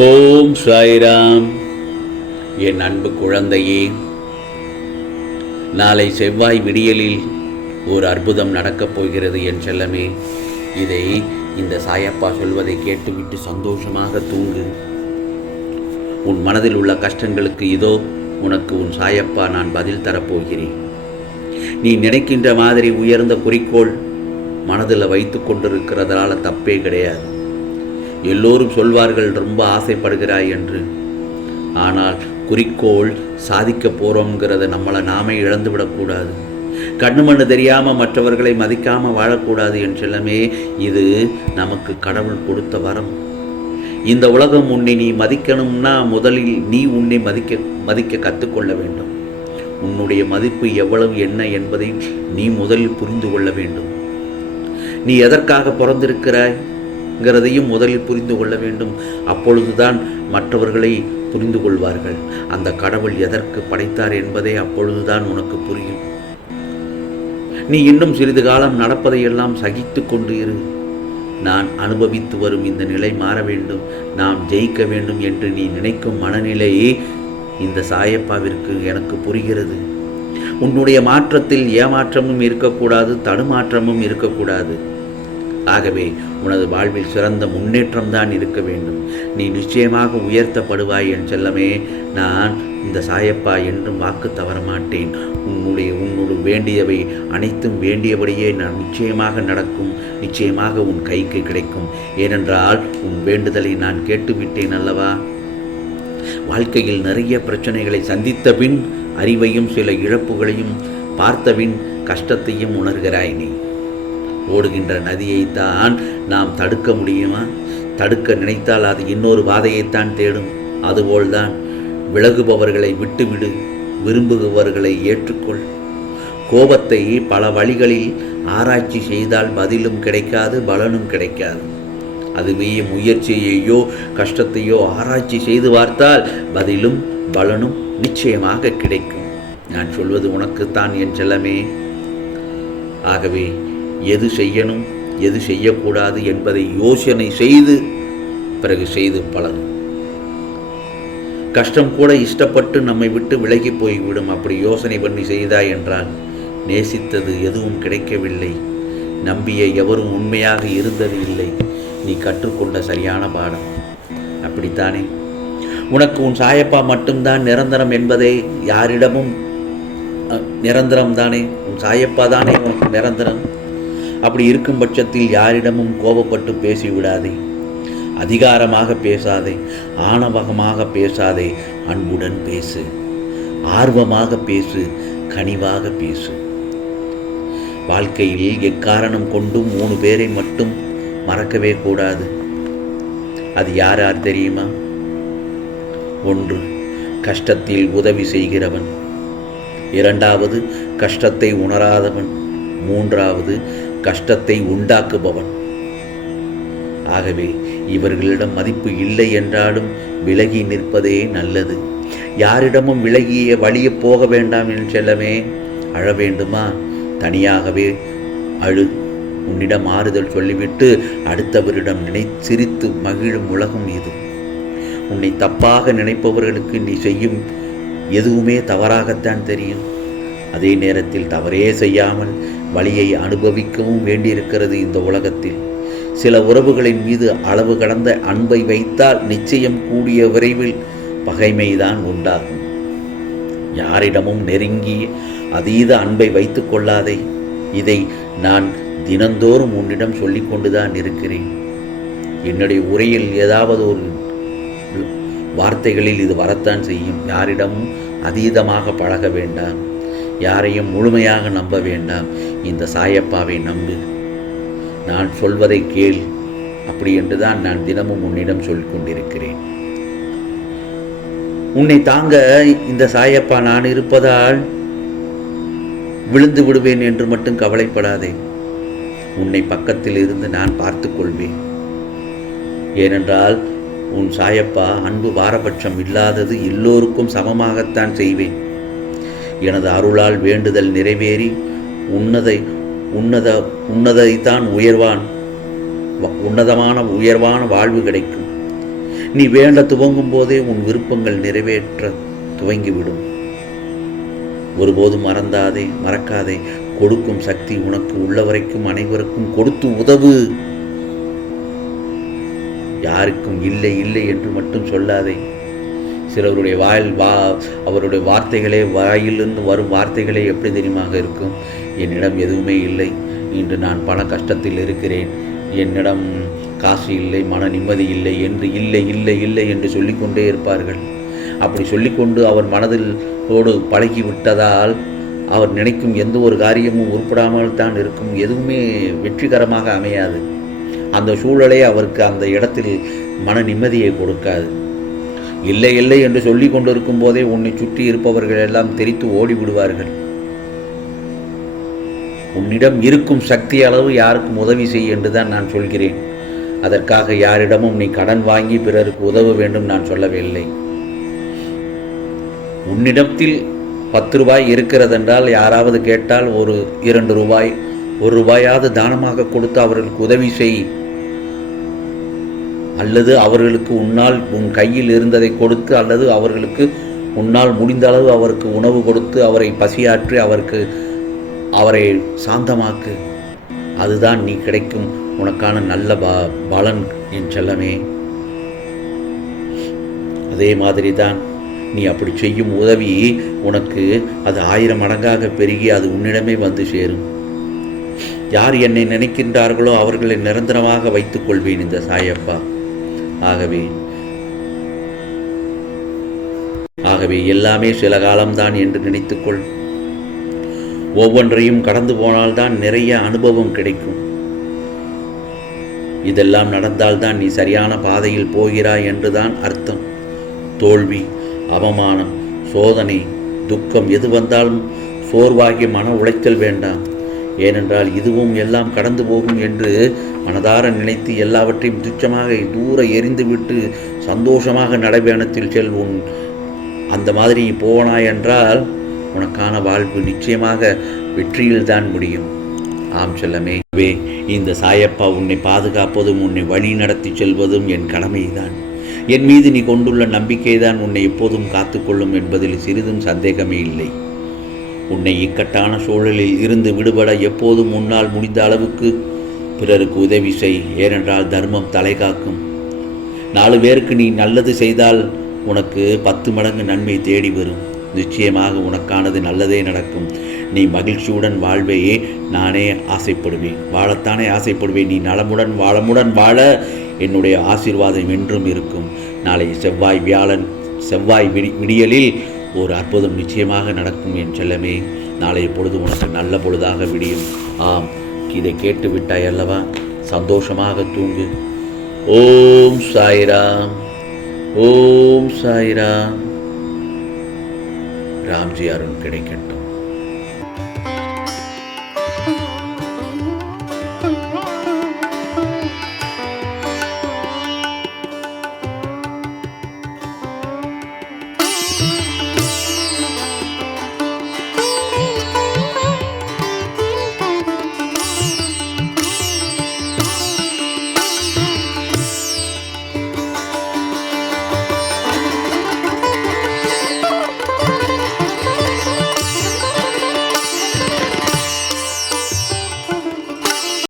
ஓம் சாய்ராம். என் அன்பு குழந்தையே நாளை செவ்வாய் விடியலில் ஒரு அற்புதம் நடக்கப் போகிறது என் செல்லமே. இதை இந்த சாயப்பா சொல்வதை கேட்டுவிட்டு சந்தோஷமாக தூங்கு. உன் மனதில் உள்ள கஷ்டங்களுக்கு இதோ உனக்கு உன் சாயப்பா நான் பதில் தரப்போகிறேன். நீ நினைக்கின்ற மாதிரி உயர்ந்த குறிக்கோள் மனதில் வைத்து கொண்டிருக்கிறதனால தப்பே கிடையாது. எல்லோரும் சொல்வார்கள் ரொம்ப ஆசைப்படுகிறாய் என்று. ஆனால் குறிக்கோள் சாதிக்க போகிறோங்கிறத நம்மளை நாமே இழந்து விடக்கூடாது கண்ணு மண்ணு தெரியாமல் மற்றவர்களை மதிக்காமல் வாழக்கூடாது என்றெல்லாமே இது நமக்கு கடவுள் கொடுத்த வரம். இந்த உலகம் உன்னை நீ மதிக்கணும்னா முதலில் நீ உன்னை மதிக்க மதிக்க கற்றுக்கொள்ள வேண்டும். உன்னுடைய மதிப்பு எவ்வளவு என்ன என்பதை நீ முதலில் புரிந்து கொள்ள வேண்டும். நீ எதற்காக பிறந்திருக்கிறாய்? பிறந்திருக்கிறாய்ங்கிறதையும் முதலில் புரிந்து கொள்ள வேண்டும். அப்பொழுதுதான் மற்றவர்களை புரிந்து கொள்வார்கள். அந்த கடவுள் எதற்கு படைத்தார் என்பதே அப்பொழுதுதான் உனக்கு புரியும். நீ இன்னும் சிறிது காலம் நடப்பதையெல்லாம் சகித்து கொண்டு இரு. நான் அனுபவித்து வரும் இந்த நிலை மாற வேண்டும். நாம் ஜெயிக்க வேண்டும் என்று நீ நினைக்கும் மனநிலையே இந்த சாயப்பாவிற்கு எனக்கு புரிகிறது. உன்னுடைய மாற்றத்தில் ஏமாற்றமும் இருக்கக்கூடாது தடுமாற்றமும் இருக்கக்கூடாது. ஆகவே உனது வாழ்வில் சிறந்த முன்னேற்றம் தான் இருக்க வேண்டும். நீ நிச்சயமாக உயர்த்தப்படுவாய் என் செல்லமே. நான் இந்த சாயப்பா என்றும் வாக்கு தவற மாட்டேன். உன்னுடைய உன்னோடு வேண்டியவை அனைத்தும் வேண்டியபடியே நான் நிச்சயமாக நடக்கும். நிச்சயமாக உன் கைக்கு கிடைக்கும். ஏனென்றால் உன் வேண்டுதலை நான் கேட்டுவிட்டேன் அல்லவா? வாழ்க்கையில் நிறைய பிரச்சனைகளை சந்தித்த பின் அறிவையும் சில இழப்புகளையும் பார்த்தபின் கஷ்டத்தையும் உணர்கிறாய் நீ. ஓடுகின்ற நதியைத்தான் நாம் தடுக்க முடியுமா? தடுக்க நினைத்தால் அது இன்னொரு பாதையைத்தான் தேடும். அதுபோல்தான் விலகுபவர்களை விட்டுவிடு விரும்புபவர்களை ஏற்றுக்கொள். கோபத்தை பல வழிகளில் ஆராய்ச்சி செய்தால் பதிலும் கிடைக்காது பலனும் கிடைக்காது. அதுவே முயற்சியையோ கஷ்டத்தையோ ஆராய்ச்சி செய்து பார்த்தால் பதிலும் பலனும் நிச்சயமாக கிடைக்கும். நான் சொல்வது உனக்குத்தான் என் செல்லமே. ஆகவே எது செய்யணும் எது செய்யக்கூடாது என்பதை யோசனை செய்து பிறகு செய்து பழகும் கஷ்டம் கூட இஷ்டப்பட்டு நம்மை விட்டு விலகி போய்விடும். அப்படி யோசனை பண்ணி செய்தாய் என்றால் நேசித்தது எதுவும் கிடைக்கவில்லை. நம்பிய எவரும் உண்மையாக இருந்தது இல்லை. நீ கற்றுக்கொண்ட சரியான பாடம். அப்படித்தானே? உனக்கு உன் சாயப்பா மட்டும்தான் நிரந்தரம் என்பதை யாரிடமும் அஹ், நிரந்தரம் தானே? உன் சாயப்பா தானே உனக்கு நிரந்தரம்? அப்படி இருக்கும் பட்சத்தில் யாரிடமும் கோபப்பட்டு பேசிவிடாதே. அதிகாரமாக பேசாதே. ஆணவகமாக பேசாதே. அன்புடன் பேசு. ஆர்வமாக பேசு. கனிவாக பேசு. வாழ்க்கையில் எக்காரணம் கொண்டும் மூணு பேரை மட்டும் மறக்கவே கூடாது. அது யார் யார் தெரியுமா? ஒன்று கஷ்டத்தில் உதவி செய்கிறவன். இரண்டாவது கஷ்டத்தை உணராதவன். மூன்றாவது கஷ்டத்தை உண்டாக்குபவன். ஆகவே இவர்களிடம் மதிப்பு இல்லை என்றாலும் விலகி நிற்பதே நல்லது. யாரிடமும் விலகிய வழியே போக வேண்டாம் என்று செல்லமே. அழ வேண்டுமா? தனியாகவே அழு. உன்னிடம் ஆறுதல் சொல்லிவிட்டு அடுத்தவரிடம் நினை சிரித்து மகிழும் உலகம் இது. உன்னை தப்பாக நினைப்பவர்களுக்கு நீ செய்யும் எதுவுமே தவறாகத்தான் தெரியும். அதே நேரத்தில் தவறே செய்யாமல் வழியை அனுபவிக்கவும் வேண்டியிருக்கிறது இந்த உலகத்தில். சில உறவுகளின் மீது அளவு கடந்த அன்பை வைத்தால் நிச்சயம் கூடிய விரைவில் பகைமைதான் உண்டாகும். யாரிடமும் நெருங்கி அதீத அன்பை வைத்துக் கொள்ளாதே. இதை நான் தினந்தோறும் உன்னிடம் சொல்லிக் கொண்டுதான் இருக்கிறேன். என்னுடைய உரையில் ஏதாவது ஒரு வார்த்தைகளில் இது வரத்தான் செய்யும். யாரிடமும் அதீதமாக பழக வேண்டாம். யாரையும் முழுமையாக நம்ப வேண்டாம். இந்த சாயப்பாவை நம்பு. நான் சொல்வதை கேள். அப்படி என்றுதான் நான் தினமும் உன்னிடம் சொல்லிக் கொண்டிருக்கிறேன். உன்னை தாங்க இந்த சாயப்பா நான் இருப்பதால் விழுந்து விடுவேன் என்று மட்டும் கவலைப்படாதே. உன்னை பக்கத்தில் இருந்து நான் பார்த்து கொள்வேன். ஏனென்றால் உன் சாயப்பா அன்பு பாரபட்சம் இல்லாதது எல்லோருக்கும் சமமாகத்தான் செய்வேன். எனது அருளால் வேண்டுதல் நிறைவேறி உன்னதை உன்னத உன்னதைத்தான் உயர்வான் வ- உன்னதமான உயர்வான வாழ்வு கிடைக்கும். நீ வேண்ட துவங்கும் போதே உன் விருப்பங்கள் நிறைவேற்ற துவங்கிவிடும். ஒருபோதும் மறந்தாதே மறக்காதே கொடுக்கும் சக்தி உனக்கு உள்ளவரைக்கும் அனைவருக்கும் கொடுத்து உதவு. யாருக்கும் இல்லை இல்லை என்று மட்டும் சொல்லாதே. சிலருடைய வாயில் வா அவருடைய வார்த்தைகளே வாயிலிருந்து வரும் வார்த்தைகளே எப்படி தெரியுமாக இருக்கும்? என்னிடம் எதுவுமே இல்லை. இன்று நான் பண கஷ்டத்தில் இருக்கிறேன். என்னிடம் காசு இல்லை மன நிம்மதி இல்லை என்று இல்லை இல்லை இல்லை என்று சொல்லிக்கொண்டே இருப்பார்கள். அப்படி சொல்லிக்கொண்டு அவர் மனதில் ஓடு பழகி விட்டதால் அவர் நினைக்கும் எந்த ஒரு காரியமும் உருப்படாமல் தான் இருக்கும். எதுவுமே வெற்றிகரமாக அமையாது. அந்த சூழலே அவருக்கு அந்த இடத்தில் மன நிம்மதியை கொடுக்காது. இல்லை இல்லை என்று சொல்லி கொண்டிருக்கும் போதே உன்னை சுற்றி இருப்பவர்கள் எல்லாம் தெரித்து ஓடி விடுவார்கள் உன்னிடம் இருக்கும் சக்தி அளவு யாருக்கும் உதவி செய் என்று தான் நான் சொல்கிறேன். அதற்காக யாரிடமும் நீ கடன் வாங்கி பிறருக்கு உதவ வேண்டும் நான் சொல்லவில்லை. உன்னிடத்தில் பத்து ரூபாய் இருக்கிறதென்றால் யாராவது கேட்டால் ஒரு இரண்டு ரூபாய் ஒரு ரூபாயாவது தானமாக கொடுத்து அவர்களுக்கு உதவி செய். அல்லது அவர்களுக்கு உன்னால் உன் கையில் இருந்ததை கொடுத்து அல்லது அவர்களுக்கு உன்னால் முடிந்த அளவு அவருக்கு உணவு கொடுத்து அவரை பசியாற்றி அவருக்கு அவரை சாந்தமாக்கு. அதுதான் நீ கிடைக்கும் உனக்கான நல்ல ப பலன் என் செல்லமே. அதே மாதிரி தான் நீ அப்படி செய்யும் உதவி உனக்கு அது ஆயிரம் மடங்காக பெருகி அது உன்னிடமே வந்து சேரும். யார் என்னை நினைக்கின்றார்களோ அவர்களை நிரந்தரமாக வைத்துக் கொள்வேன் இந்த சாயப்பா. ஆகவே ஆகவே எல்லாமே சில காலம்தான் என்று நினைத்துக்கொள். ஒவ்வொன்றையும் கடந்து போனால்தான் நிறைய அனுபவம் கிடைக்கும். இதெல்லாம் நடந்தால்தான் நீ சரியான பாதையில் போகிறாய் என்றுதான் அர்த்தம். தோல்வி அவமானம் சோதனை துக்கம் எது வந்தாலும் சோர்வாகி மன உளைச்சல் வேண்டாம். ஏனென்றால் இதுவும் எல்லாம் கடந்து போகும் என்று மனதார நினைத்து எல்லாவற்றையும் துச்சமாக தூர எரிந்துவிட்டு சந்தோஷமாக நடைபயணத்தில் செல்வோம். அந்த மாதிரி நீ போனாய் என்றால் உனக்கான வாழ்வு நிச்சயமாக வெற்றியில்தான் முடியும். ஆம் செல்லமே இந்த சாயப்பா உன்னை பாதுகாப்பதும் உன்னை வழி நடத்தி செல்வதும் என் கடமைதான். என் மீது நீ கொண்டுள்ள நம்பிக்கைதான் உன்னை எப்போதும் காத்துக்கொள்ளும் என்பதில் சிறிதும் சந்தேகமே இல்லை. உன்னை இக்கட்டான சூழலில் இருந்து விடுபட எப்போதும் உன்னால் முடிந்த அளவுக்கு பிறருக்கு உதவி செய். ஏனென்றால் தர்மம் தலை காக்கும். நாலு பேருக்கு நீ நல்லது செய்தால் உனக்கு பத்து மடங்கு நன்மை தேடி வரும். நிச்சயமாக உனக்கானது நல்லதே நடக்கும். நீ மகிழ்ச்சியுடன் வாழ்வையே நானே ஆசைப்படுவேன். வாழத்தானே ஆசைப்படுவேன். நீ நலமுடன் வாழமுடன் வாழ என்னுடைய ஆசீர்வாதம் என்றும் இருக்கும். நாளை செவ்வாய் வியாழன் செவ்வாய் விடி விடியலில் ஒரு அற்புதம் நிச்சயமாக நடக்கும் என் செல்லமே. நாளைய பொழுது உனக்கு நல்ல பொழுதாக விடியும். ஆம் இதை கேட்டு விட்டாய் அல்லவா? சந்தோஷமாக தூங்கு. ஓம் சாய்ராம். ஓம் சாய்ராம். ராம்ஜி அருண் கிடைக்கட்டும்.